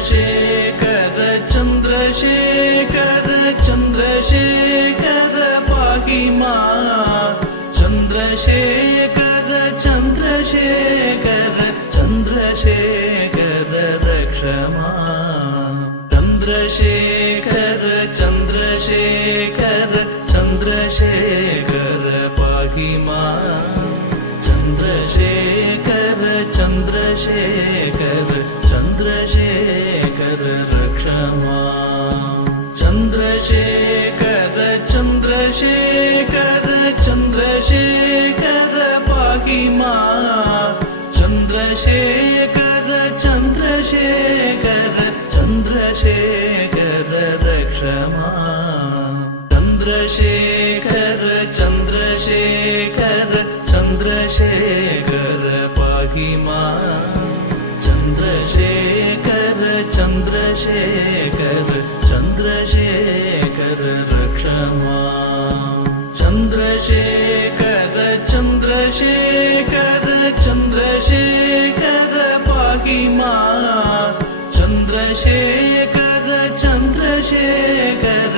चन्द्रशेखर चन्द्रशेखर चन्द्रशेखर पाहि मां चन्द्रशेखर चन्द्रशेखर चन्द्रशेखर रक्ष मां चन्द्रशेखर चन्द्रशेखर चन्द्रशेखर पाहि मां चन्द्रशेखर चन्द्रशेखर चन्द्रशेखर रक्ष मां चन्द्रशेखर चन्द्रशेखर चन्द्रशेखर पाहि मां चन्द्रशेखर चन्द्रशेखर चन्द्रशेखर रक्ष मां चन्द्रशेखर चन्द्रशेखर चन्द्रशेखर पाहि मां चन्द्रशेखर चन्द्रशेखर चन्द्रशेखर रक्ष मां चन्द्रशेखर चन्द्रशेखर चन्द्रशेखर पाहि मां चन्द्रशेखर चन्द्रशेखर